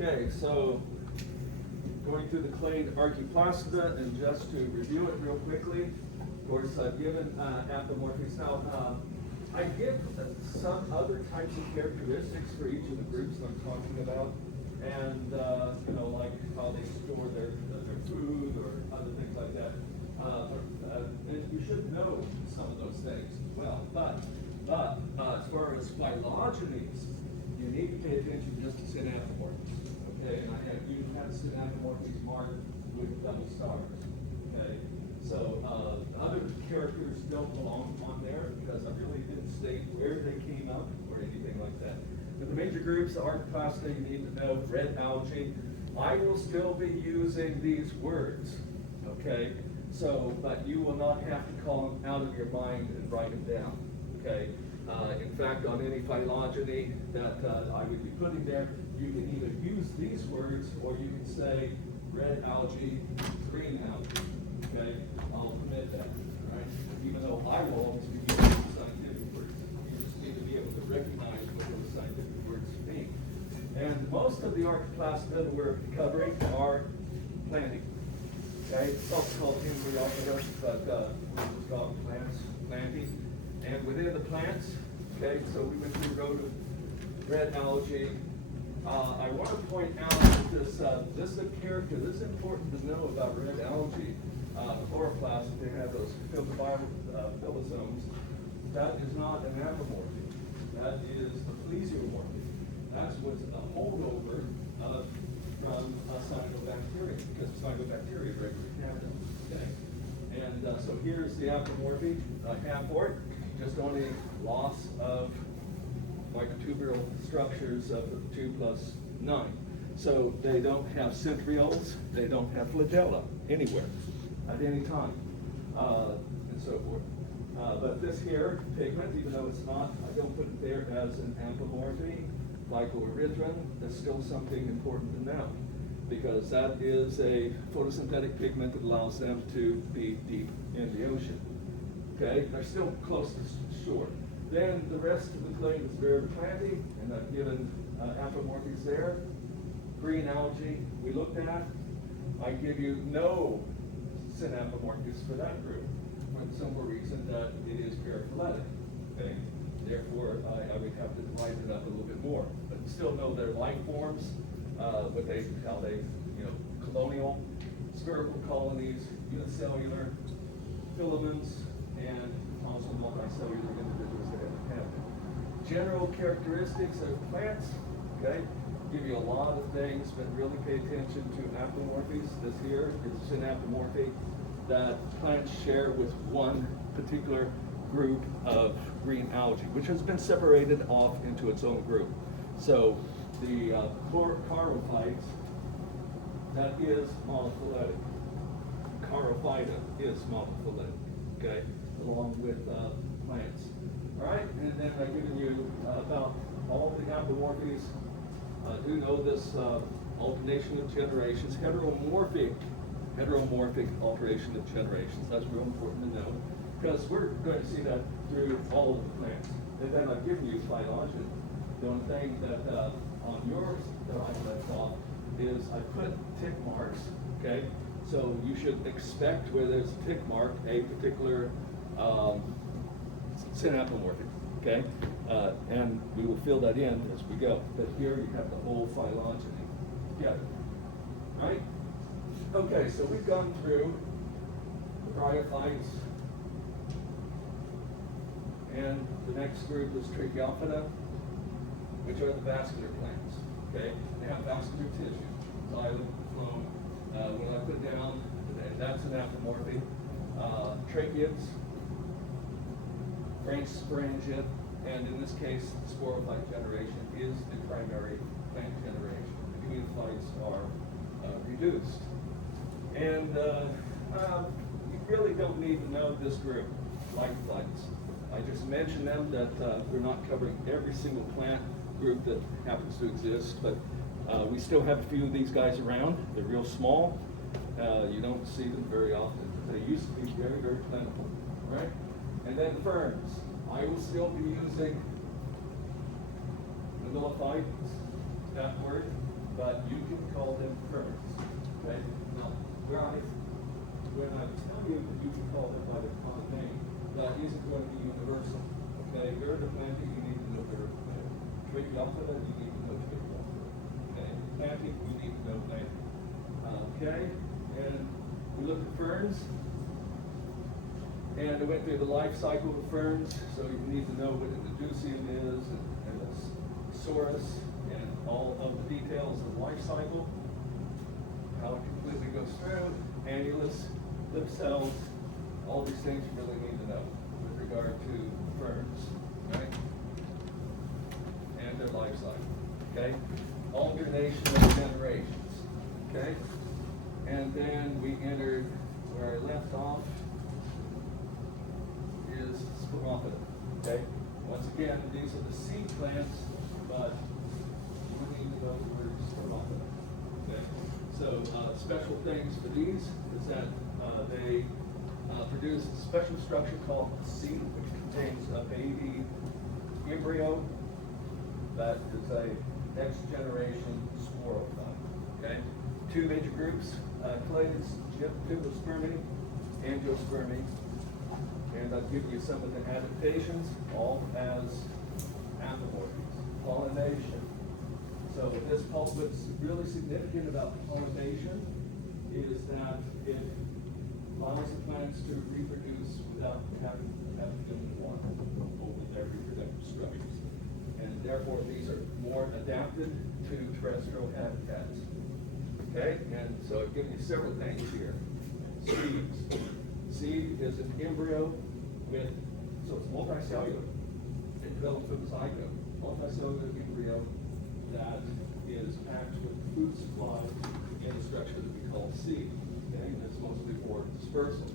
Okay, so going through the clade archaeplastida, and just to review it real quickly, of course I've given apomorphies. Now, I give some other types of characteristics for each of the groups I'm talking about, and you know, like how they store their food or other things like that. And you should know some of those things as well. But as far as phylogenies, you need to pay attention just to synapomorphies. Okay, and you have synapomorphies marked with double stars. Okay, so other characters don't belong on there because I really didn't state where they came up or anything like that. But the major groups, the archaeplastida, you need to know, red algae. I will still be using these words. Okay, so but you will not have to call them out of your mind and write them down. Okay. In fact, on any phylogeny that I would be putting there, you can either use these words or you can say red algae, green algae. Okay, I'll permit that. All right, even though I will always be using scientific words, you just need to be able to recognize what those scientific words mean. And most of the archaeplastida that we're covering are planting. Okay, it's also called embryophyta, but we're called plants, planting. And within the plants, okay, so we went through red algae. I want to point out that this is a character. This is important to know about red algae. Chloroplasts, they have those phylosomes. That is not an apomorphy. That is a plesiomorphy. That's what's a holdover from cyanobacteria, because cyanobacteria regularly have them. Okay, and so here's the apomorphy, haport. Just only loss of microtubular structures of 2 plus 9. So they don't have centrioles, they don't have flagella anywhere at any time, and so forth. But this here, pigment, even though it's not, I don't put it there as an apomorphy, glycoerythrin, is still something important to know, because that is a photosynthetic pigment that allows them to be deep in the ocean. Okay, they're still close to shore. Then the rest of the clade is very planty, and I've given apomorphies there. Green algae we looked at. I give you no synapomorphies for that group for the simple reason that it is paraphyletic. Okay, therefore I would have to divide it up a little bit more, but still know their life forms, how they, colonial, spherical colonies, unicellular, filaments, and also multicellular individuals that have them. General characteristics of plants, okay, give you a lot of things, but really pay attention to apomorphies. This here is an apomorphy that plants share with one particular group of green algae, which has been separated off into its own group. So the charophytes, that is monophyletic. Charophyta is monophyletic, okay, along with plants. All right, and then I've given you about all the apomorphies. Do know this alternation of generations, heteromorphic alteration of generations. That's real important to know, because we're going to see that through all of the plants. And then I've given you phylogeny. The only thing that on yours that I left off is I put tick marks, okay? So you should expect where there's a tick mark, a particular synapomorphic, okay? And we will fill that in as we go. But here you have the whole phylogeny together, right? Okay, so we've gone through the bryophytes, and the next group is Tracheophyta, which are the vascular plants, okay? They have vascular tissue, xylem, phloem. When I put down, and that's an apomorphy, tracheids, branch sporangia, and in this case, the sporophyte generation is the primary plant generation. The communophytes are reduced. And you really don't need to know this group, Lec5s. I just mentioned them that we're not covering every single plant group that happens to exist, but we still have a few of these guys around. They're real small. You don't see them very often. They used to be very, very plentiful, right? And then ferns. I will still be using vanillophytes, that word, but you can call them ferns. Okay? Now, when I tell you that you can call them by their common name, that isn't going to be universal. Okay? You're in the planting, you need to know their Tracheophila, you need to know Tracheophila. Okay? Planting, you need to know planting. Okay? And we looked at ferns. And I went through the life cycle of ferns, so you need to know what an inducium is and the sorus and all of the details of the life cycle, how it completely goes through, annulus, lip cells, all these things you really need to know with regard to ferns, right? And their life cycle, okay? Alternation of generations, okay? And then we entered where I left off. Is spermophyta, okay? Once again, these are the seed plants, but you need to know the word spermophyta, okay? So special things for these is that they produce a special structure called a seed, which contains a baby embryo that is a next generation sporophyte, okay? Two major groups, clades, gymnosperm, angiosperm. And I've given you some of the adaptations, all as apomorphies. Pollination. So what's really significant about pollination is that it allows the plants to reproduce without having given water over their reproductive structures. And therefore, these are more adapted to terrestrial habitats. Okay? And so I've given you several things here. Seeds. Seed is an embryo so it's multicellular. It develops from a zygote. Multicellular embryo that is packed with food supply in a structure that we call seed. Okay, and it's mostly for dispersal.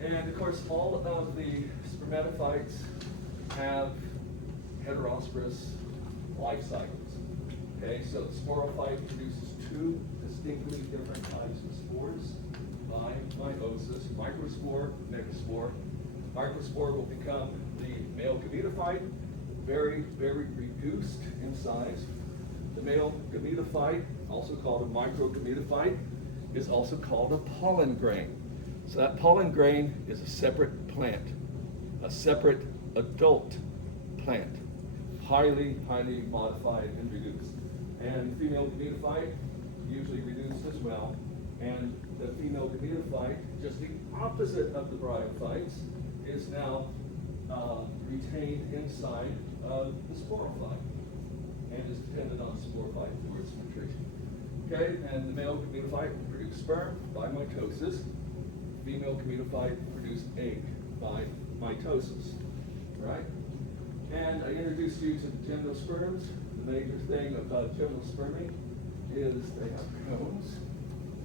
And of course, all of the spermatophytes have heterosporous life cycles. Okay, so the sporophyte produces two distinctly different types of spores by meiosis, microspore, megaspore. Microspore will become the male gametophyte, very, very reduced in size. The male gametophyte, also called a microgametophyte, is also called a pollen grain. So that pollen grain is a separate plant, a separate adult plant, highly, highly modified and reduced. And female gametophyte, usually reduced as well. And the female gametophyte, just the opposite of the bryophytes, is now retained inside of the sporophyte and is dependent on the sporophyte for its nutrition. Okay, and the male gametophyte will produce sperm by mitosis. Female gametophyte will produce egg by mitosis. Right? And I introduced you to the gymnosperms. The major thing about gymnosperm is they have cones.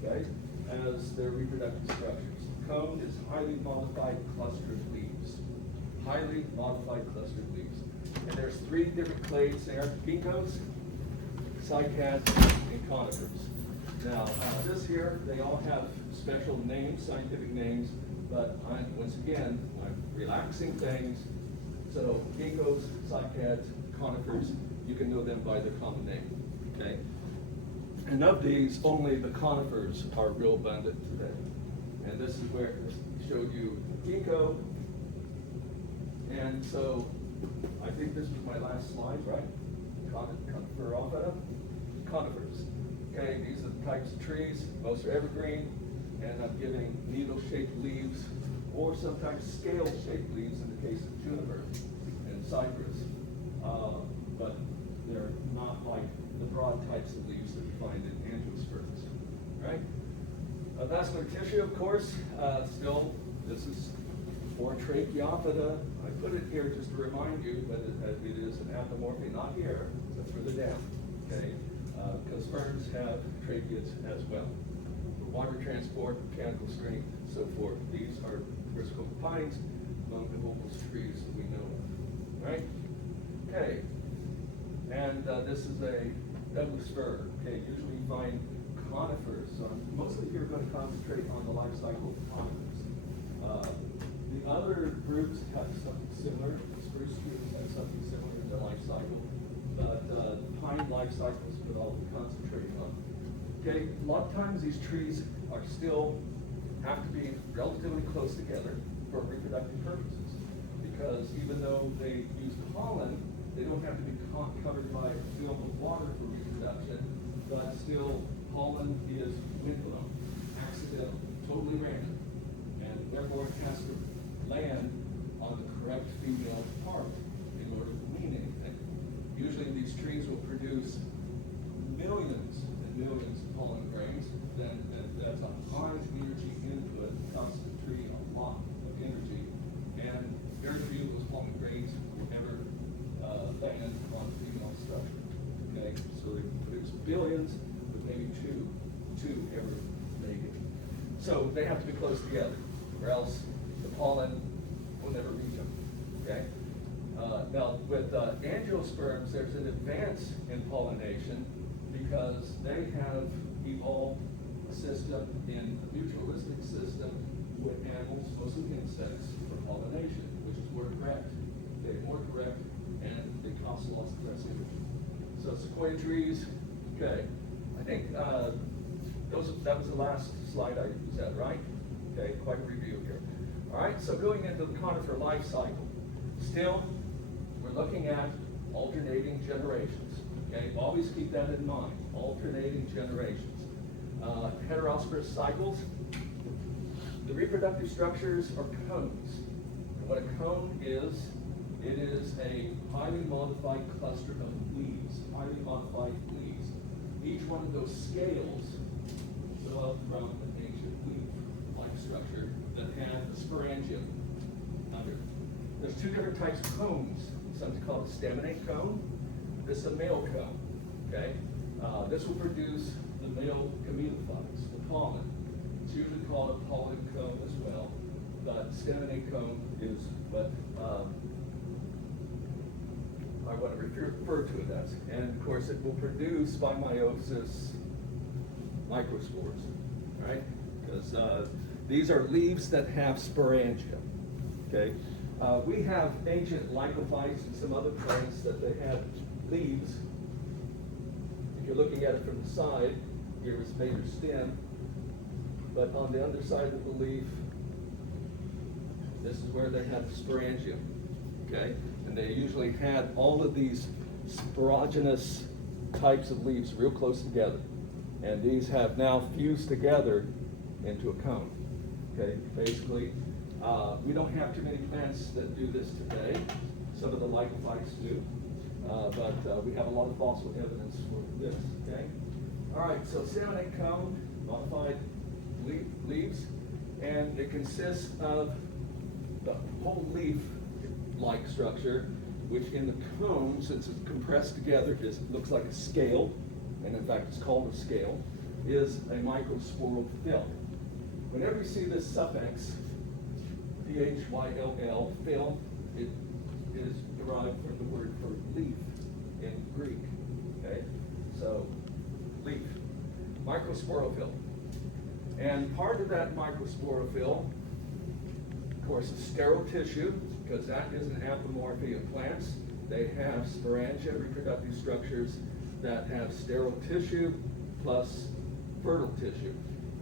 Okay, as their reproductive structures. The cone is highly modified clustered leaves. Highly modified clustered leaves. And there's three different clades there: ginkgos, cycads, and conifers. Now, this here, they all have special names, scientific names, but once again, I'm relaxing things. So ginkgos, cycads, conifers, you can know them by their common name. Okay. And of these, only the conifers are real abundant today. And this is where I showed you ginkgo. And so I think this was my last slide, right? Coniferophyta. Conifers. Okay, these are the types of trees. Most are evergreen. And I'm giving needle-shaped leaves or sometimes scale-shaped leaves in the case of juniper and cypress. But they're not like the broad types of leaves that we find in angiosperms, right? Vascular tissue, of course, still, this is for Tracheophita. I put it here just to remind you that it is an apomorphy, not here, but further down, okay? Because ferns have tracheates as well. For water transport, mechanical strength, so forth. These are briscoe pines, among the oldest trees that we know of, right? Okay. And this is a Douglas fir. Okay, usually you find conifers. So I'm mostly here going to concentrate on the life cycle of conifers. The other groups have something similar. Spruce trees have something similar in their life cycle. pine life cycle is what I'll concentrate on. Okay, a lot of times these trees are still have to be relatively close together for reproductive purposes, because even though they use pollen, they don't have to be covered by a film of water for reproduction, but still pollen is wind-blown, accidental, totally random, and therefore it has to land on the correct female part in order to mean anything. Usually these trees will produce millions and millions of pollen grains, then that's a high energy input, costs the tree a lot of energy, and very few of those pollen grains will ever land on the female structure. Okay, so they produce billions, but maybe two ever make it. So they have to be close together, or else the pollen will never reach them. Okay. Now with angiosperms, there's an advance in pollination because they have evolved a system in a mutualistic system with animals, mostly insects, for pollination, which is more direct. They're more direct and they cost less energy. So sequoia trees, okay. I think that was the last slide I used, that right? Okay, quite a review here. All right, so going into the conifer life cycle, still we're looking at alternating generations. Okay, always keep that in mind, alternating generations. Heterosperous cycles, the reproductive structures are cones. And what a cone is, it is a highly modified cluster of leaves, highly modified leaves. Each one of those scales developed from an ancient leaf-like structure that had a sporangium under. There's two different types of cones. Something called a staminate cone. This is a male cone. Okay, this will produce the male gametophytes, the pollen. It's usually called a pollen cone as well, but staminate cone is what I want to refer to it as. And of course, it will produce by meiosis microspores, right? Because these are leaves that have sporangia. Okay, we have ancient lycophytes and some other plants that they had leaves. If you're looking at it from the side, here is major stem, but on the underside of the leaf, this is where they have sporangium. Okay, and they usually had all of these sporogynous types of leaves real close together. And these have now fused together into a cone. Okay, basically, we don't have too many plants that do this today. Some of the lycophytes do, but we have a lot of fossil evidence for this. Okay, all right. So staminate cone, modified leaves, and it consists of the whole leaf-like structure, which in the cone, since it's compressed together, looks like a scale. And in fact it's called a scale, is a microsporal film. Whenever you see this suffix, PHYLL, film, it is derived from the word for leaf in Greek. Okay, so leaf, microsporophyll. And part of that microsporophyll, of course, is sterile tissue, because that is an apomorphy of plants. They have sporangia, reproductive structures, that have sterile tissue plus fertile tissue.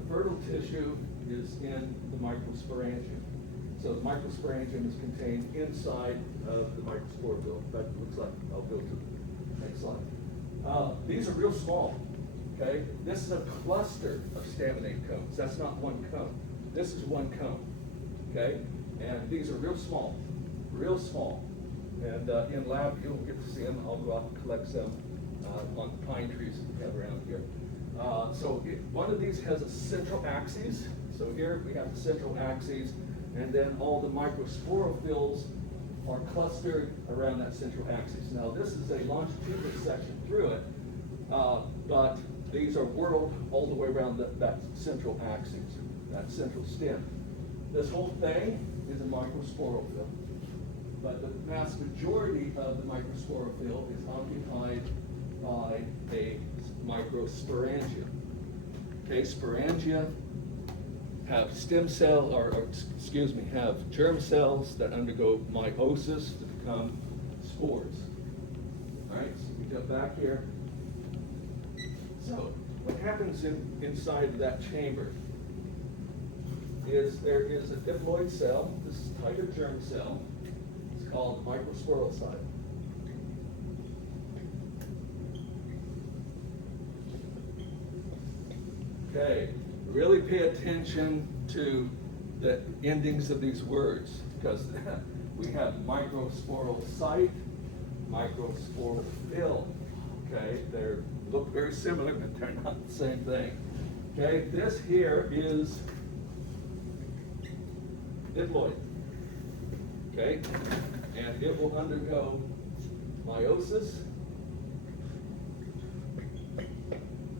The fertile tissue is in the microsporangium. So the microsporangium is contained inside of the microsporophyll. In fact, it looks like, I'll go to the next slide. These are real small, okay? This is a cluster of staminate cones. That's not one cone. This is one cone, okay? And these are real small, real small. And in lab, you'll get to see them. I'll go out and collect some on the pine trees that we have around here. One of these has a central axis. So here we have the central axis, and then all the microsporophylls are clustered around that central axis. Now this is a longitudinal section through it, but these are whirled all the way around that central axis, that central stem. This whole thing is a microsporophyll, but the vast majority of the microsporophyll is occupied by a microsporangia. Okay, sporangia have stem cell, have germ cells that undergo meiosis to become spores. All right, so we jump back here. So what happens inside of that chamber is there is a diploid cell. This is a type of germ cell. It's called microsporocyte. Okay, really pay attention to the endings of these words, because we have microsporal site, microsporal fill. Okay, they look very similar, but they're not the same thing. Okay, this here is diploid. Okay, and it will undergo meiosis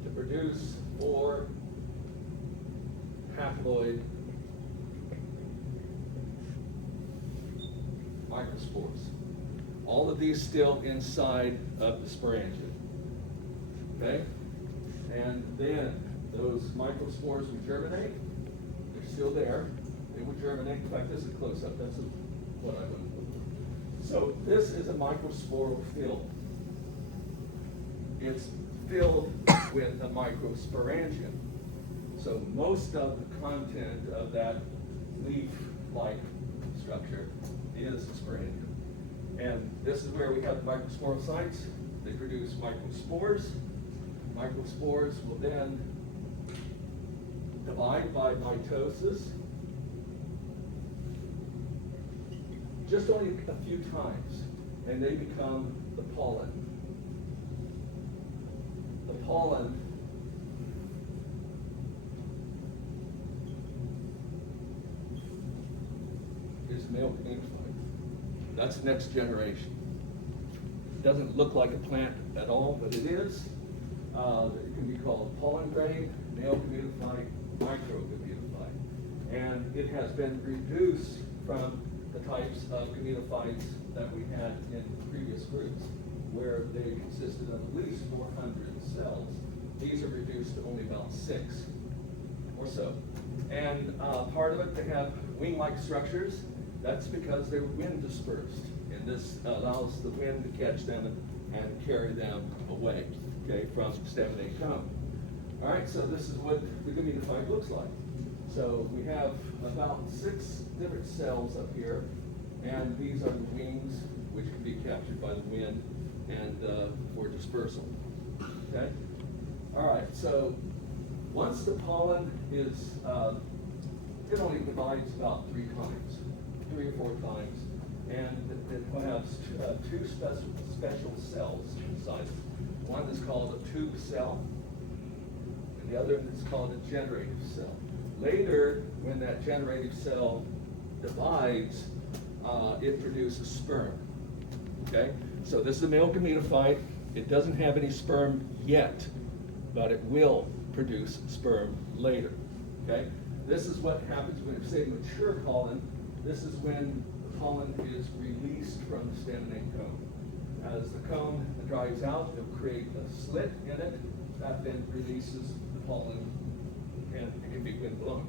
to produce 4 haploid microspores. All of these still inside of the sporangium. Okay? And then those microspores will germinate. They're still there. They will germinate. In fact, this is a close-up. That's what I would. So this is a microsporal fill. It's filled with a microsporangium. So most of the content of that leaf-like structure is the sporangium. And this is where we have the microsporocytes. They produce microspores. Microspores will then divide by mitosis. Just only a few times, and they become the pollen. The pollen is male communified. That's the next generation. It doesn't look like a plant at all, but it is. It can be called pollen grain, male communified, micro communified. And it has been reduced from the types of communiphites that we had in previous groups, where they consisted of at least 400 cells. These are reduced to only about 6 or so. And part of it, they have wing-like structures. That's because they're wind dispersed, and this allows the wind to catch them and carry them away, okay, from staminate cone. All right, so this is what the communiphyte looks like. So we have about 6 different cells up here, and these are the wings, which can be captured by the wind and for dispersal. Okay. All right. So once the pollen is, it only divides about 3 times, 3 or 4 times, and it has 2 special cells inside it. One is called a tube cell, and the other is called a generative cell. Later, when that generative cell divides, it produces sperm. Okay? So this is a male communiphyte. It doesn't have any sperm yet, but it will produce sperm later. Okay? This is what happens when you say mature pollen. This is when the pollen is released from the staminate cone. As the cone dries out, it'll create a slit in it that then releases the pollen, and it can be wind blown.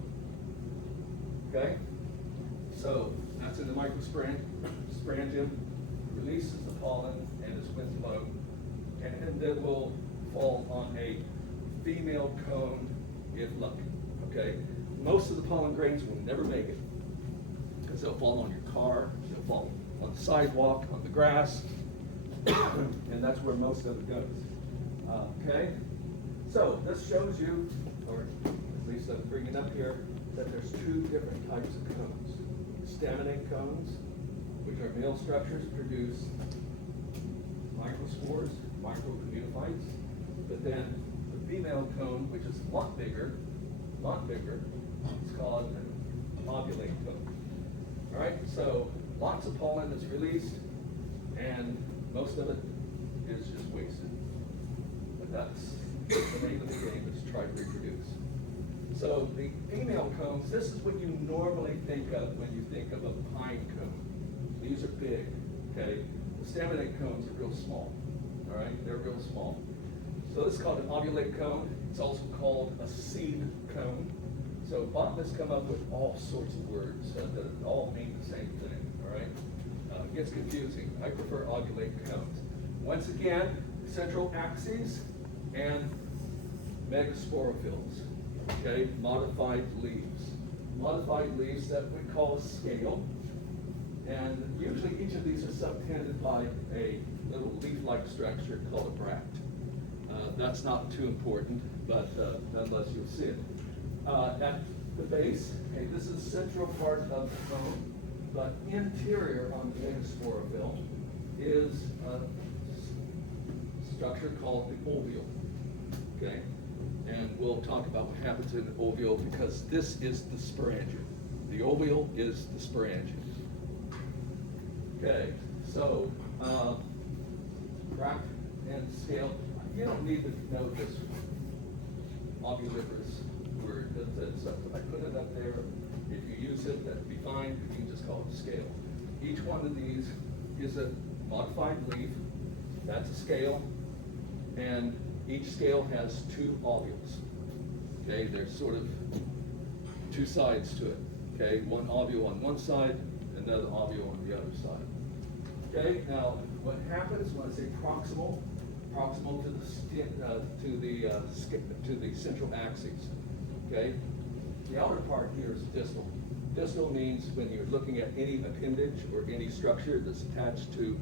Okay? So that's in the microsporangium, releases the pollen and is wind blown, and it will fall on a female cone if lucky. Okay? Most of the pollen grains will never make it, because they'll fall on your car, they'll fall on the sidewalk, on the grass, and that's where most of it goes. Okay? So this shows you, or at least I'm bringing up here, that there's 2 different types of cones. Staminate cones, which are male structures, produce microspores, microcommuniphytes, but then the female cone, which is a lot bigger, it's called an ovulate cone. All right, so lots of pollen is released, and most of it is just wasted. But that's the name of the game, is try to reproduce. So the female cones, this is what you normally think of when you think of a pine cone. These are big, okay? The staminate cones are real small, all right? They're real small. So this is called an ovulate cone. It's also called a seed cone. So botanists come up with all sorts of words that all mean the same thing, all right? It gets confusing. I prefer ovulate cones. Once again, central axes and megasporophylls, okay, modified leaves. Modified leaves that we call a scale, and usually each of these are subtended by a little leaf-like structure called a bract. That's not too important, but nonetheless you'll see it. At the base, okay, this is the central part of the cone, but interior on the megasporophyll is a structure called the ovule, okay? And we'll talk about what happens in the ovule because this is the sporangia. The ovule is the sporangia. Okay, so bract and scale. You don't need to know this ovulivorous word. That's I put it up there. If you use it, that'd be fine. You can just call it a scale. Each one of these is a modified leaf. That's a scale, and each scale has two ovules. Okay, there's sort of two sides to it. Okay, one ovule on one side, another ovule on the other side. Okay, now what happens when I say proximal to the central axis? Okay, the outer part here is distal. Distal means when you're looking at any appendage or any structure that's attached to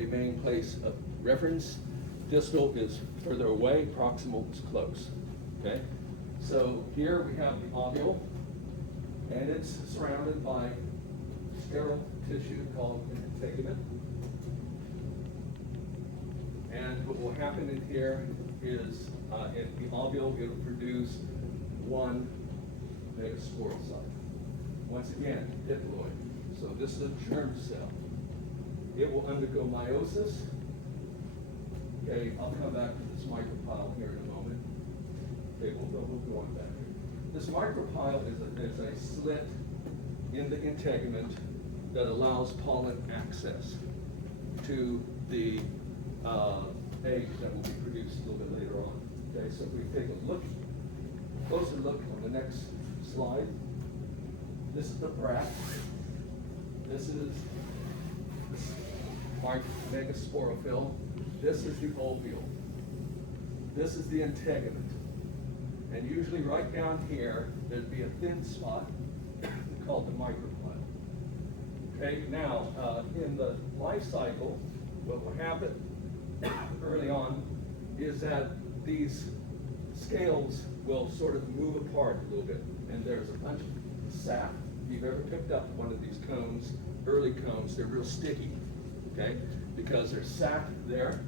a main place of reference. Distal is further away, proximal is close. Okay, so here we have the ovule, and it's surrounded by sterile tissue called an integument. And what will happen in here is, in the ovule, it will produce one megasporocyte. Once again, diploid. So this is a germ cell. It will undergo meiosis. Okay, I'll come back to this micropyle here in a moment. Okay, we'll go on back here. This micropyle is a slit in the integument that allows pollen access to the egg that will be produced a little bit later on. Okay, so if we take a closer look on the next slide. This is the bract. This is the megasporophyll. This is the ovule. This is the integument. And usually right down here, there'd be a thin spot called the micropyle. Okay, now, in the life cycle, what will happen early on is that these scales will sort of move apart a little bit, and there's a bunch of sap. If you've ever picked up one of these cones, early cones, they're real sticky, okay, because there's sap there.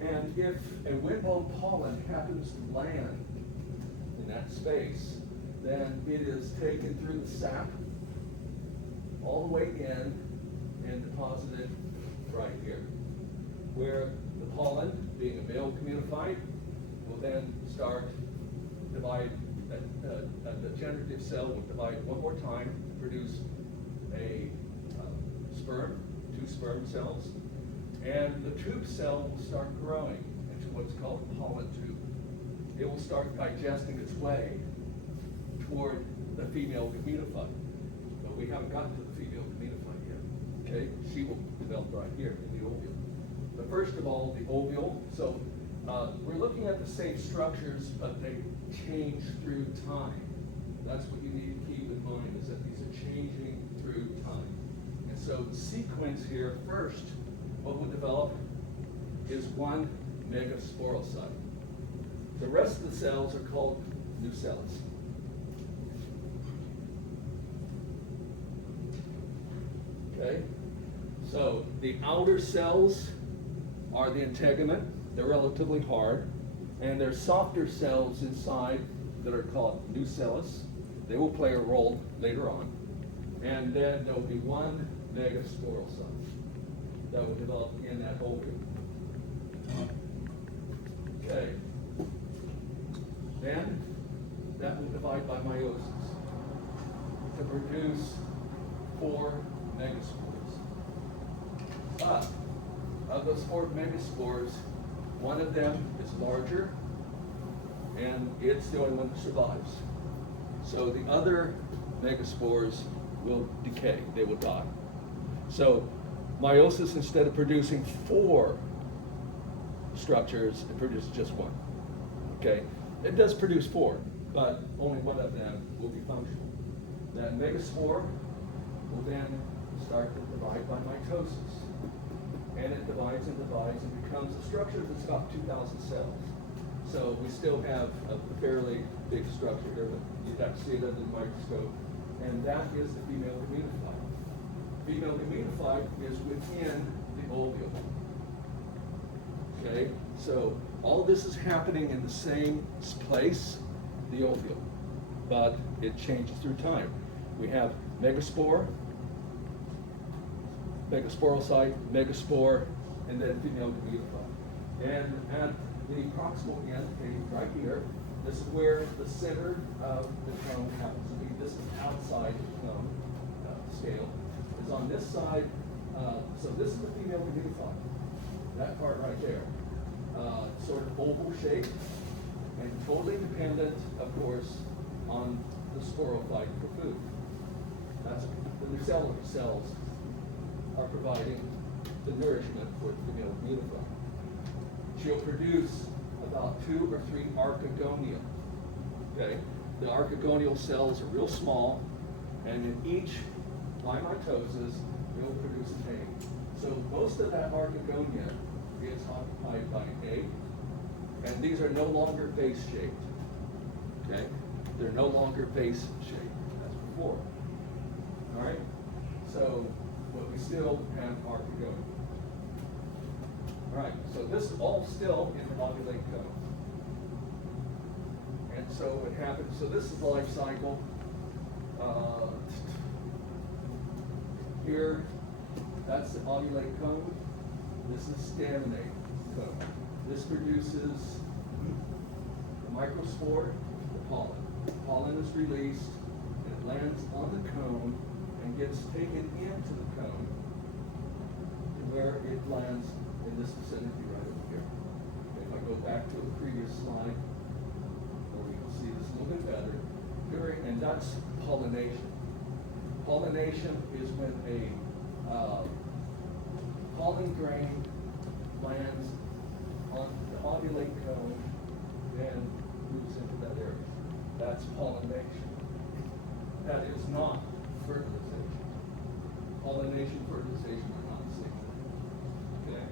And if a windblown pollen happens to land in that space, then it is taken through the sap all the way in and deposited right here, where the pollen, being a male communophyte, will then start divide. The generative cell will divide one more time to produce a sperm, two sperm cells, and the tube cell will start growing into what's called a pollen tube. It will start digesting its way toward the female gametophyte, but we haven't gotten to the female gametophyte yet. Okay, she will develop right here in the ovule. But first of all, the ovule. So we're looking at the same structures, but they change through time. That's what you need to keep in mind, is that these are changing through time. And so the sequence here, first, what will develop is one megasporocyte. The rest of the cells are called nucellus. Okay? So the outer cells are the integument. They're relatively hard. And there's softer cells inside that are called nucellus. They will play a role later on. And then there will be one megasporocyte that will develop in that ovule. Okay. Then that will divide by meiosis to produce 4 megaspores. But of those 4 megaspores, one of them is larger, and it's the only one that survives. So the other megaspores will decay, they will die. So meiosis, instead of producing 4 structures, it produces just one. Okay, it does produce 4, but only one of them will be functional. That megaspore will then start to divide by mitosis, and it divides and divides and becomes a structure that's about 2,000 cells. So we still have a fairly big structure here, but you'd have to see it under the microscope, and that is the female gametophyte. Female gametophyte is within the ovule. Okay, so all this is happening in the same place, the ovule, but it changes through time. We have megaspore, megasporocyte, megaspore, and then female gametophyte. And at the proximal end, right here, this is where the center of the cone happens to be. This is outside the cone scale. It's on this side, so this is the female gametophyte. That part right there, sort of oval shape, and totally dependent, of course, on the sporophyte for food. That's the nucellular cells are providing the nourishment for the female gametophyte. She'll produce about 2 or 3 archegonia. Okay, the archegonial cells are real small, and in each, by mitosis, will produce an egg. So most of that archegonia is occupied by an egg, and these are no longer vase shaped. Okay, they're no longer vase shaped as before. All right, so but we still have archegonia. All right, so this is all still in the ovulate cone. And so what happens, so this is the life cycle. Here, that's the ovulate cone. This is staminate cone. This produces the microspore, the pollen. The pollen is released, and it lands on the cone and gets taken into the cone, where it lands in this vicinity right over here. If I go back to the previous slide, where we can see this a little bit better, and that's pollination. Pollination is when a pollen grain lands on the ovulate cone and moves into that area. That's pollination. That is not fertilization. Pollination, fertilization are not the same thing. Okay.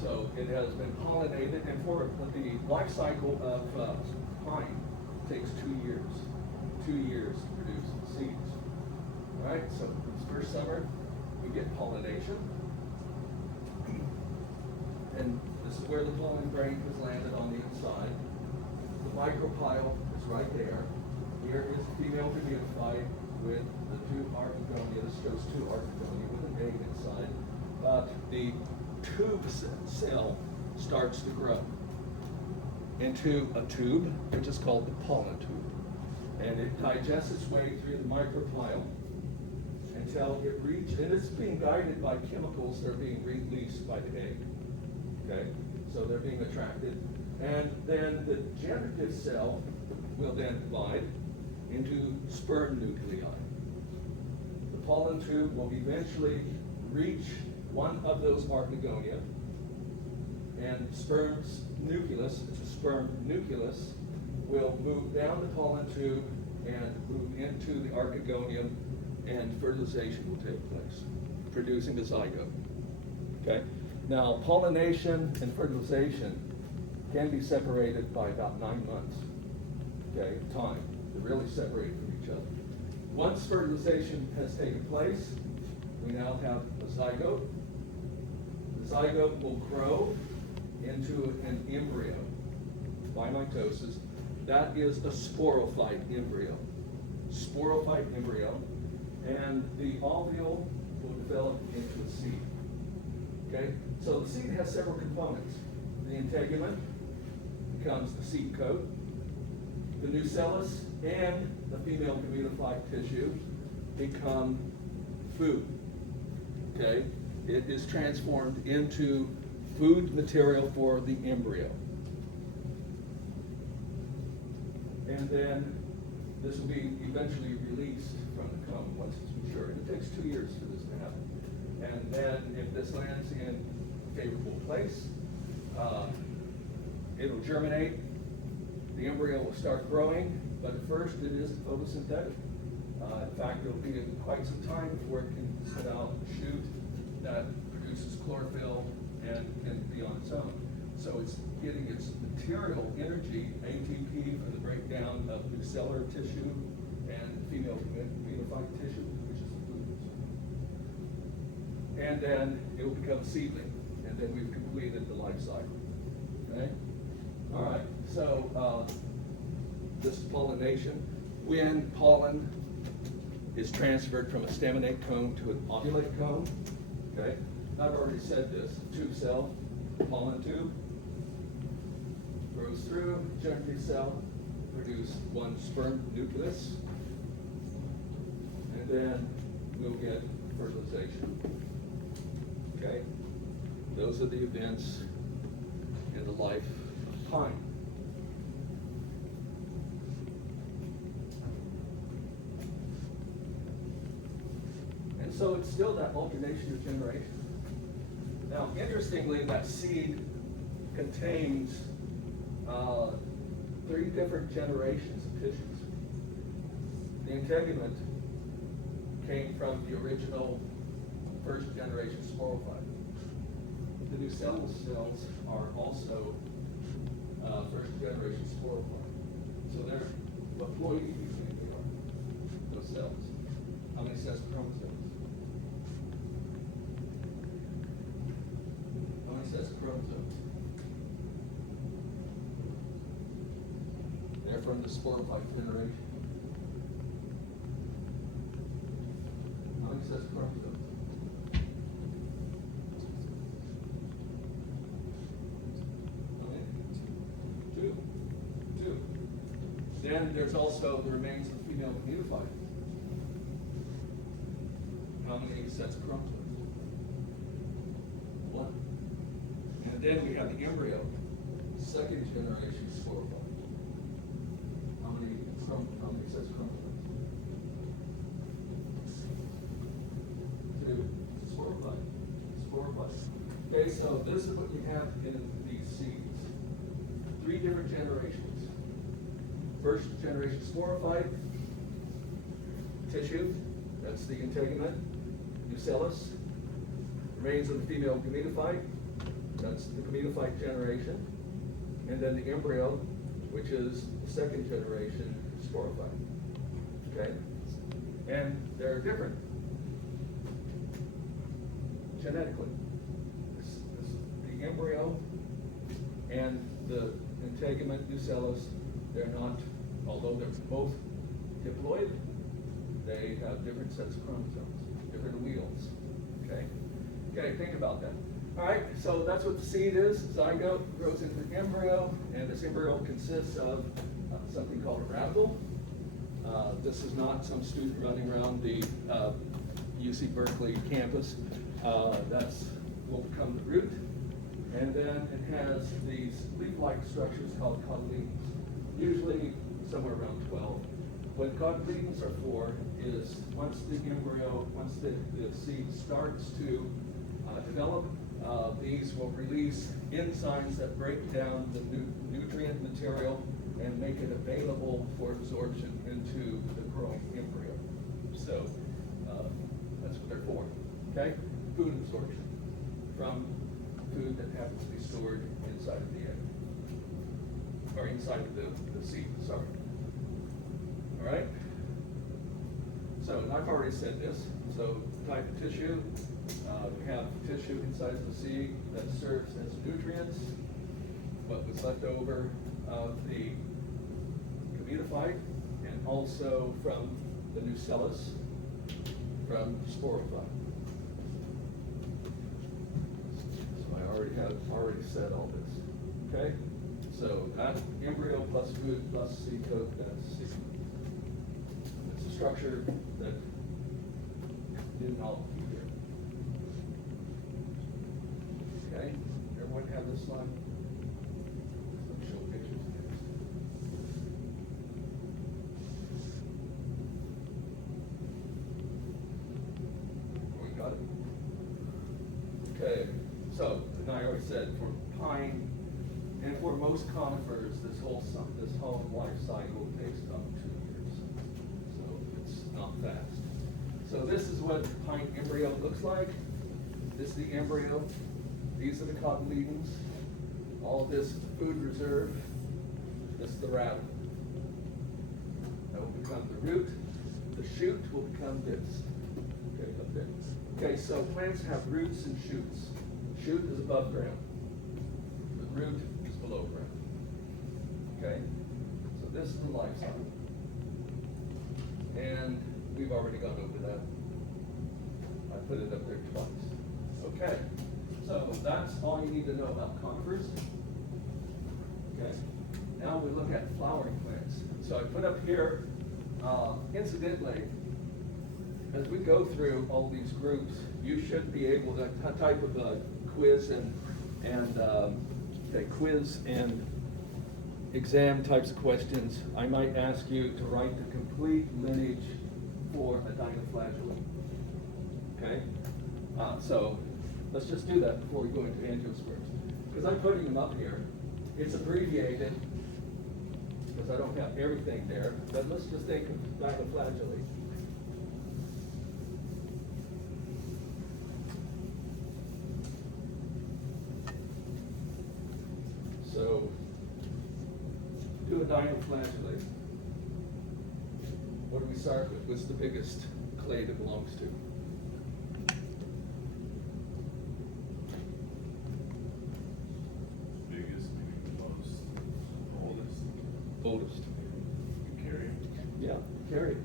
So it has been pollinated, and for the life cycle of pine takes 2 years. 2 years to produce seeds. All right, so this first summer, we get pollination. And this is where the pollen grain has landed on the inside. The micropyle is right there. Here is the female gametophyte with the 2 archegonia. This shows 2 archegonia with an egg inside. But the tube cell starts to grow into a tube, which is called the pollen tube. And it digests its way through the micropyle until it reaches, and it's being guided by chemicals that are being released by the egg. Okay, so they're being attracted. And then the generative cell will then divide into sperm nuclei. The pollen tube will eventually reach one of those archegonia, and sperm's nucleus, it's a sperm nucleus, will move down the pollen tube and move into the archegonia, and fertilization will take place, producing the zygote. Okay? Now, pollination and fertilization can be separated by about 9 months, okay, time. They're really separated from each other. Once fertilization has taken place, we now have a zygote. The zygote will grow into an embryo by mitosis. That is a sporophyte embryo. Sporophyte embryo. And the ovule will develop into a seed. Okay? So the seed has several components. The integument becomes the seed coat. The nucellus and the female gametophyte tissue become food. Okay? It is transformed into food material for the embryo. And then this will be eventually released from the cone once it's mature. And it takes 2 years for this to happen. And then if this lands in a favorable place, it'll germinate, the embryo will start growing, but at first it is photosynthetic. In fact, it'll be quite some time before it can put out a shoot that produces chlorophyll and can be on its own. So it's getting its material energy, ATP, for the breakdown of nucellular tissue and female unified tissue, which is the fluid. And then it will become a seedling, and then we've completed the life cycle. Okay? All right, so this is pollination. When pollen is transferred from a staminate cone to an ovulate cone, okay? I've already said this, tube cell, pollen tube, goes through, germinate cell, produce one sperm nucleus, and then we'll get fertilization. Okay? Those are the events in the life of pine. And so it's still that alternation of generation. Now, interestingly, that seed contains 3 different generations of tissues. The integument came from the original first generation sporophyte. The nucellular cells are also first generation sporophyte. So they're haploid, you think they are, those cells. How many sets of chromosomes? How many sets of chromosomes? They're from the sporophyte generation. How many sets of chromosomes? Two. Then there's also the remains of the female unified. How many sets of chromosomes? 1. And then we have the embryo, second generation sporophyte. How many sets of chromosomes? 2. Sporophyte. Okay, so this is what you have in these seeds. 3 different generations. First generation sporophyte, tissue, that's the integument, nucellus, remains of the female gametophyte, that's the gametophyte generation, and then the embryo, which is the second generation sporophyte. Okay? And they're different genetically. The embryo and the integument, nucellus, they're not, although they're both diploid, they have different sets of chromosomes, different alleles. Okay? Okay, think about that. All right, so that's what the seed is. Zygote grows into the embryo, and this embryo consists of something called a radicle. This is not some student running around the UC Berkeley campus. That's will become the root. And then it has these leaf-like structures called cotyledons, usually somewhere around 12. What cotyledons are for is once the embryo, once the seed starts to develop, these will release enzymes that break down the nutrient material and make it available for absorption into the growing embryo. So that's what they're for. Okay? Food absorption from food that happens to be stored inside of the egg, or inside of the seed, sorry. All right? So, and I've already said this, so type of tissue, we have tissue inside of the seed that serves as nutrients, what was left over of the gametophyte, and also from the nucellus, from sporophyte. I already said all this. Okay? So that embryo plus food plus seed coat, that's seed. It's a structure that didn't all be here. Okay? Everyone have this slide? Let me show pictures next. We got it? Okay. So, and I already said for pine, most conifers, this whole life cycle takes about 2 years. So it's not fast. So this is what pine embryo looks like. This is the embryo. These are the cotyledons. All of this is the food reserve. This is the radicle. That will become the root. The shoot will become this. Okay, up there. Okay, so plants have roots and shoots. Shoot is above ground. The root is below ground. Okay, so this is the life cycle. And we've already gone over that. I put it up there twice. Okay, so that's all you need to know about conifers. Okay, now we look at flowering plants. So I put up here, incidentally, as we go through all these groups, you should be able to type of a quiz and exam types of questions. I might ask you to write the complete lineage for a dinoflagellate. Okay, so let's just do that before we go into angiosperms, because I'm putting them up here. It's abbreviated because I don't have everything there, but let's just think of dinoflagellate. So, do a dinoflagellate. What do we start with? What's the biggest clade it belongs to? Biggest, maybe the most, oldest. Oldest. Eukaryote. Yeah, eukaryote.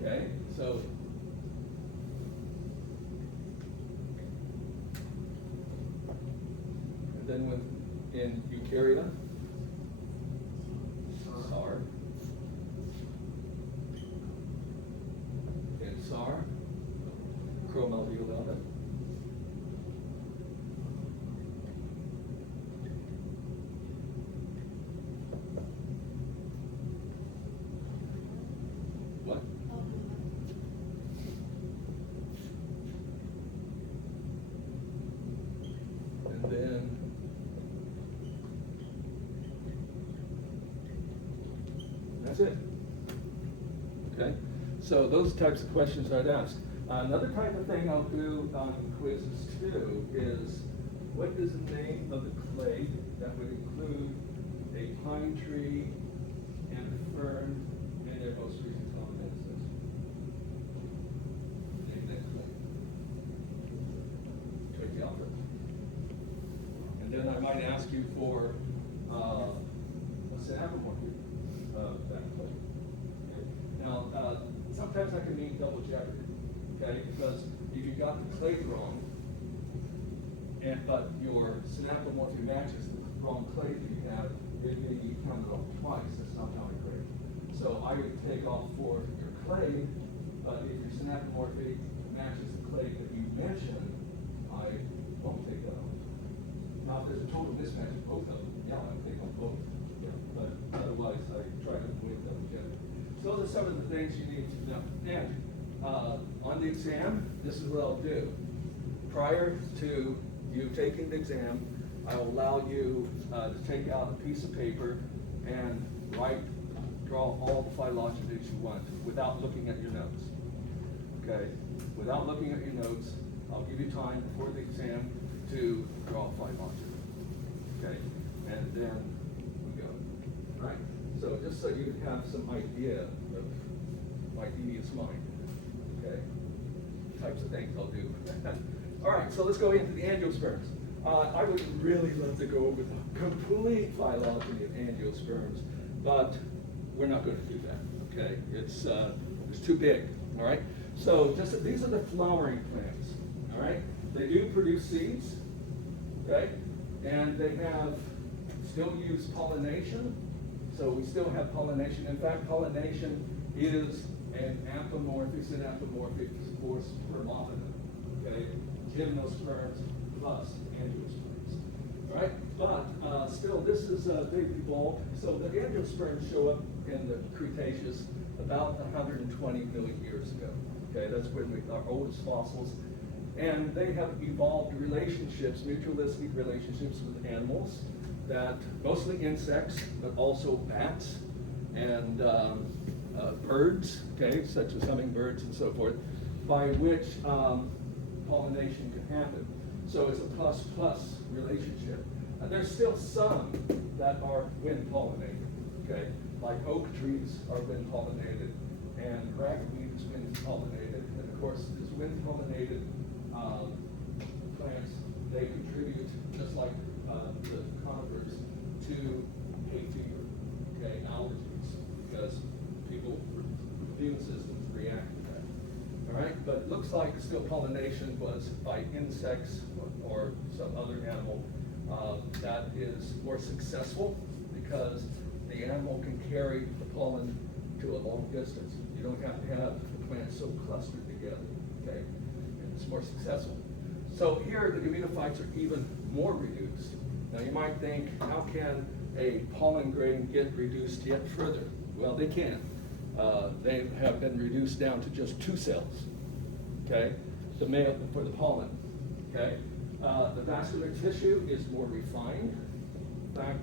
Okay, so and then in eukaryote, SAR. In SAR, chromalveolata. What? And then that's it. Okay, so those types of questions I'd ask. Another type of thing I'll do on quizzes too is, what is the name of the clade that would include a pine tree and a fern and their most recent common ancestor? Name that clade. Tracheophyta. And then I might ask you for a synapomorphy of that clade. Okay. Now, sometimes that can mean double jeopardy. Okay, because if you got the clade wrong, but your synapomorphy matches the wrong clade that you have, it may be counted off twice. That's not how I grade. So I would take off for your clade, but if your synapomorphy matches the clade that you mentioned, I won't take that off. Now, if there's a total mismatch of both of them, yeah, I'll take off both. Yeah, but otherwise, I try to avoid double jeopardy. So those are some of the things you need to know. And on the exam, this is what I'll do. Prior to you taking the exam, I will allow you to take out a piece of paper and draw all the phylogenies you want without looking at your notes. Okay? Without looking at your notes, I'll give you time before the exam to draw a phylogeny. Okay? And then we go. All right? So just so you have some idea of my devious mind. Okay, types of things I'll do. All right, so let's go into the angiosperms. I would really love to go over the complete phylogeny of angiosperms, but we're not going to do that. Okay, it's too big. All right, so these are the flowering plants. All right, they do produce seeds. Okay, and they still use pollination. So we still have pollination. In fact, pollination is an synapomorphic for spermata, okay? Gymnosperms plus angiosperms, all right? But still, this is they've evolved. So the angiosperms show up in the Cretaceous about 120 million years ago, okay? That's when our oldest fossils. And they have evolved relationships, mutualistic relationships with animals, that mostly insects, but also bats and birds, okay, such as hummingbirds and so forth, by which pollination can happen. So it's a plus-plus relationship. There's still some that are wind pollinated, okay? Like oak trees are wind pollinated, and ragweed is wind pollinated, and of course, these wind pollinated plants, they contribute, just like the conifers, to hay fever, okay, allergies, because people, immune systems react to that. All right, but it looks like still pollination was by insects or some other animal that is more successful because the animal can carry the pollen to a long distance. You don't have to have the plants so clustered together, okay? And it's more successful. So here the gametophytes are even more reduced. Now you might think, how can a pollen grain get reduced yet further? Well, they can. They have been reduced down to just 2 cells, okay? The male for the pollen, okay? The vascular tissue is more refined. In fact,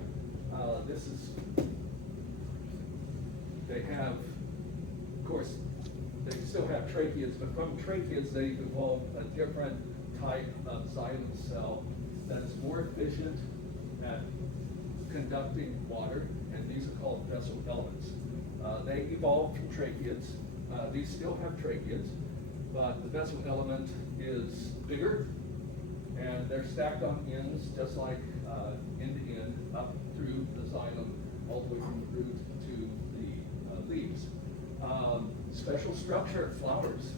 they have, of course, they still have tracheids, but from tracheids they evolved a different type of xylem cell that is more efficient at conducting water, and these are called vessel elements. They evolved from tracheids. These still have tracheids, but the vessel element is bigger, and they're stacked on ends, just like end to end, up through the xylem, all the way from the root to the leaves. Special structure of flowers,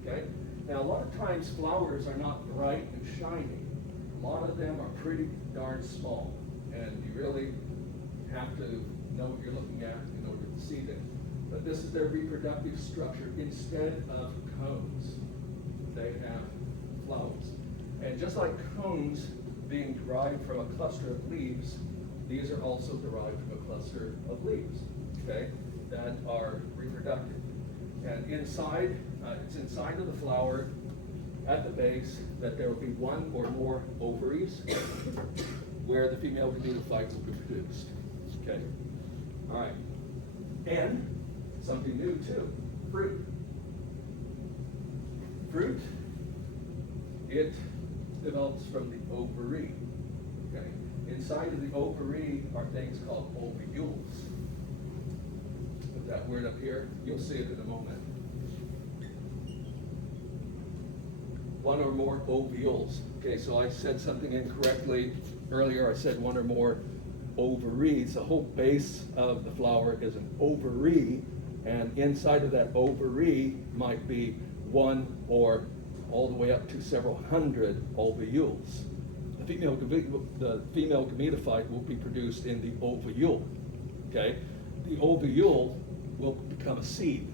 okay? Now, a lot of times flowers are not bright and shiny. A lot of them are pretty darn small, and you really have to know what you're looking at in order to see them. But this is their reproductive structure. Instead of cones, they have flowers. And just like cones being derived from a cluster of leaves, these are also derived from a cluster of leaves, okay, that are reproductive. And inside, it's inside of the flower, at the base, that there will be 1 or more ovaries where the female gametophyte will be produced, okay? All right, and something new too, fruit. Fruit, it develops from the ovary, okay? Inside of the ovary are things called ovules. Put that word up here, you'll see it in a moment. 1 or more ovules. Okay, so I said something incorrectly earlier. I said 1 or more ovaries. The whole base of the flower is an ovary, and inside of that ovary might be 1 or all the way up to several hundred ovules. The female gametophyte will be produced in the ovule. Okay, the ovule will become a seed.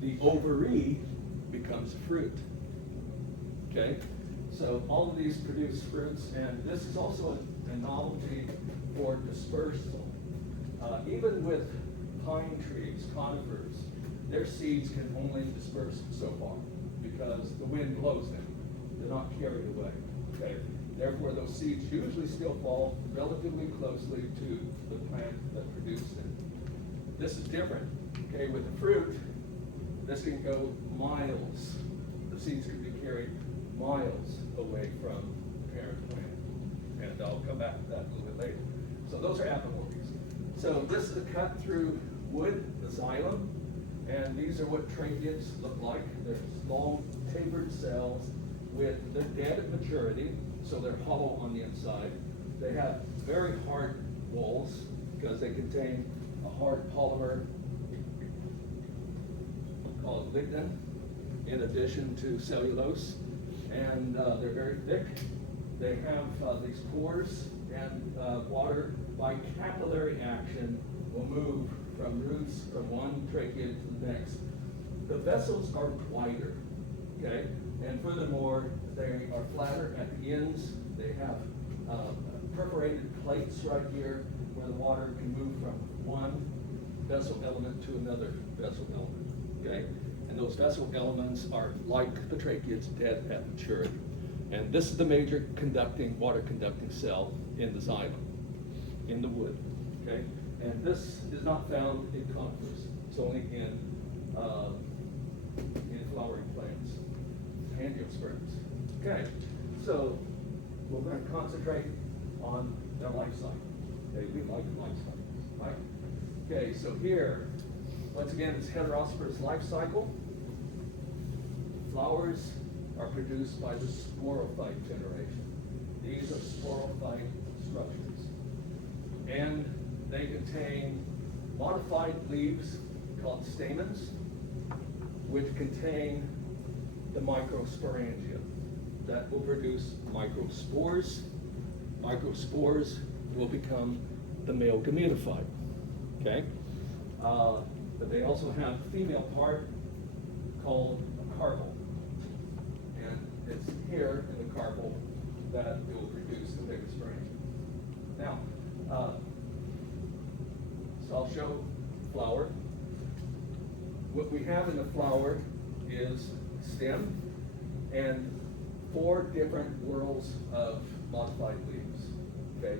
The ovary becomes fruit. Okay, so all of these produce fruits, and this is also a novelty for dispersal. Even with pine trees, conifers, their seeds can only disperse so far because the wind blows them. They're not carried away. Okay, therefore those seeds usually still fall relatively closely to the plant that produced them. This is different. Okay, with the fruit, this can go miles. The seeds can be carried miles away from the parent plant. And I'll come back to that a little bit later. So those are apomorphies. So this is a cut through wood, the xylem, and these are what tracheids look like. They're long tapered cells they're dead at maturity, so they're hollow on the inside. They have very hard walls because they contain a hard polymer called lignin, in addition to cellulose. And they're very thick. They have these pores, and water by capillary action will move from roots from one tracheid to the next. The vessels are wider, okay? And furthermore, they are flatter at the ends. They have perforated plates right here where the water can move from one vessel element to another vessel element, okay? And those vessel elements are like the tracheids, dead at maturity. And this is the major water conducting cell in the xylem, in the wood, okay? And this is not found in conifers. It's only in flowering plants, angiosperms. Okay, so we're going to concentrate on their life cycle. Okay, we like life cycles, right? Okay, so here, once again, it's heterosporous life cycle. Flowers are produced by the sporophyte generation. These are sporophyte structures. And they contain modified leaves called stamens, which contain the microsporangia that will produce microspores. Microspores will become the male gametophyte, okay? But they also have a female part called a carpel. And it's here in the carpel that it will produce the biggest sporangia. Now, so I'll show flower. What we have in the flower is stem and 4 different whorls of modified leaves, okay?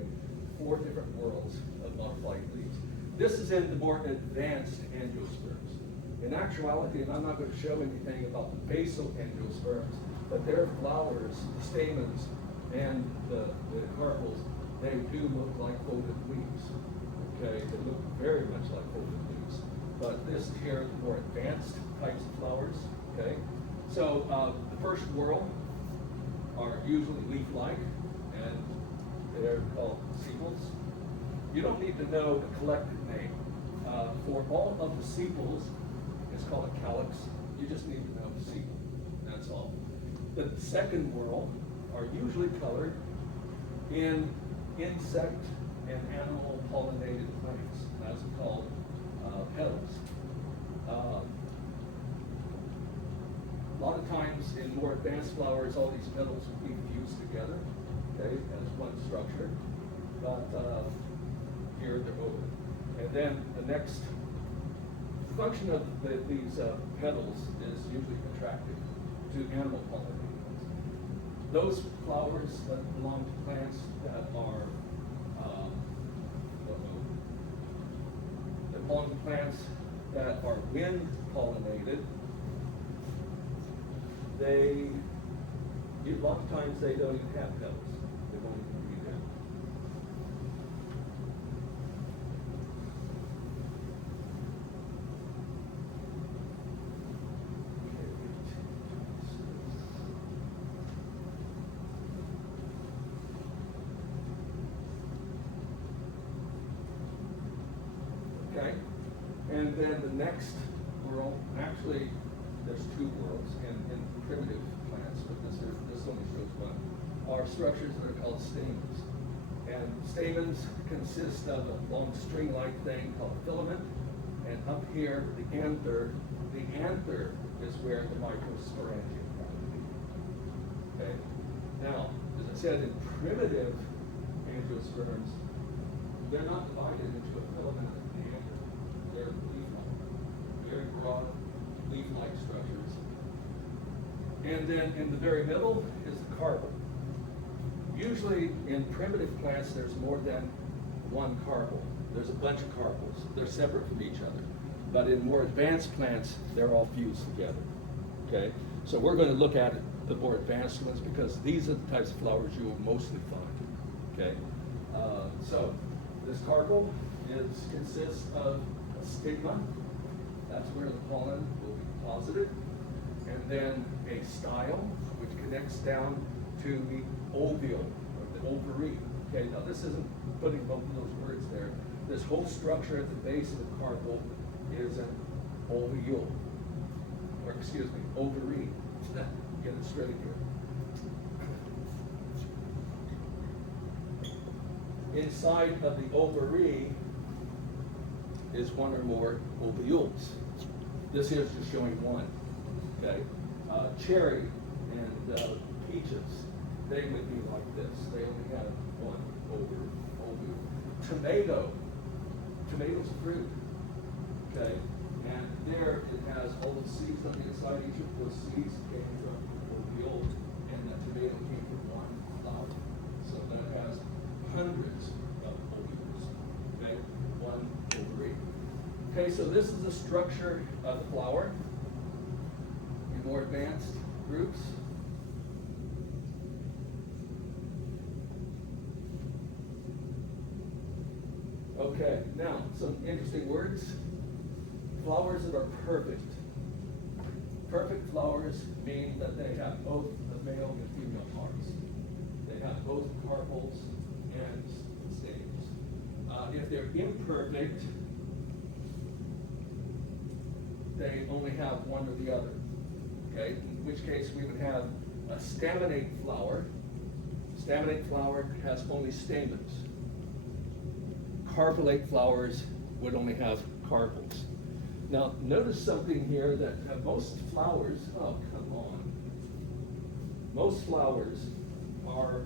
4 different whorls of modified leaves. This is in the more advanced angiosperms. In actuality, and I'm not going to show anything about the basal angiosperms, but their flowers, the stamens, and the carpels, they do look like folded leaves. Okay, they look very much like folded leaves. But this here, the more advanced types of flowers. Okay, so the first whorl are usually leaf-like, and they're called sepals. You don't need to know the collective name. For all of the sepals, it's called a calyx. You just need to know the sepal. That's all. The second whorl are usually colored in insect and animal pollinated plants. That's called petals. A lot of times in more advanced flowers, all these petals will be fused together, okay, as one structure. But here they're open. And then the next function of these petals is usually attractive to animal pollinators. Those flowers that belong to plants that are wind pollinated, a lot of times they don't even have petals. They won't even be there. Okay, and then the next whorl, actually there's 2 whorls in primitive plants, but this only shows one, are structures that are called stamens. And stamens consist of a long string-like thing called a filament, and up here, the anther is where the microsporangia come to be. Okay? Now, as I said, in primitive angiosperms, they're not divided into a filament and an anther. They're leaf-like, very broad leaf-like structures. And then in the very middle is the carpel. Usually in primitive plants, there's more than one carpel. There's a bunch of carpels. They're separate from each other. But in more advanced plants, they're all fused together. Okay? So we're going to look at the more advanced ones because these are the types of flowers you will mostly find. Okay? So this carpel consists of a stigma. That's where the pollen will be deposited. And then a style, which connects down to the ovule, or the ovary. Okay, now this isn't putting both of those words there. This whole structure at the base of the carpel is an ovule, or excuse me, ovary. Get it straight here. Inside of the ovary is one or more ovules. This here is just showing one. Okay, cherry and peaches, they would be like this. They only have one ovule. Tomato's a fruit. Okay, and there it has all the seeds on the inside. Each of those seeds came from ovule, and that tomato came from one flower. So that has hundreds of ovules. Okay, 1 ovary. Okay, so this is the structure of the flower in more advanced groups. Okay, now some interesting words. Flowers that are perfect. Perfect flowers mean that they have both the male and female parts. They have both carpels and stamens. If they're imperfect, they only have one or the other. Okay, in which case we would have a staminate flower. Staminate flower has only stamens. Carpellate flowers would only have carpels. Now, notice something here that most flowers, oh, come on. Most flowers are,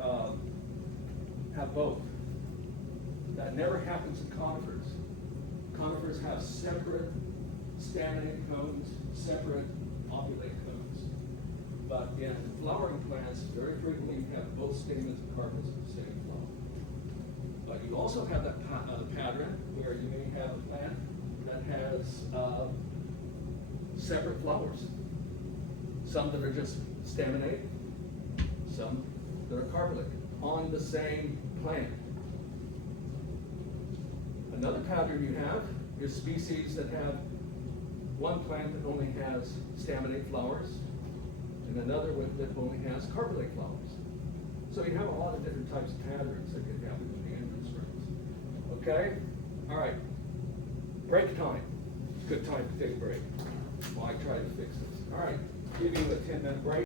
have both. That never happens in conifers. Conifers have separate staminate cones, separate ovulate cones. But in flowering plants, very frequently you have both stamens and carpels of the same flower. But you also have that pattern where you may have a plant that has separate flowers. Some that are just staminate, some that are carpellate on the same plant. Another pattern you have is species that have one plant that only has staminate flowers and another that only has carpellate flowers. So you have a lot of different types of patterns that can happen in the angiosperms. Okay? All right. Break time. It's a good time to take a break while I try to fix this. All right. Give you a 10-minute break.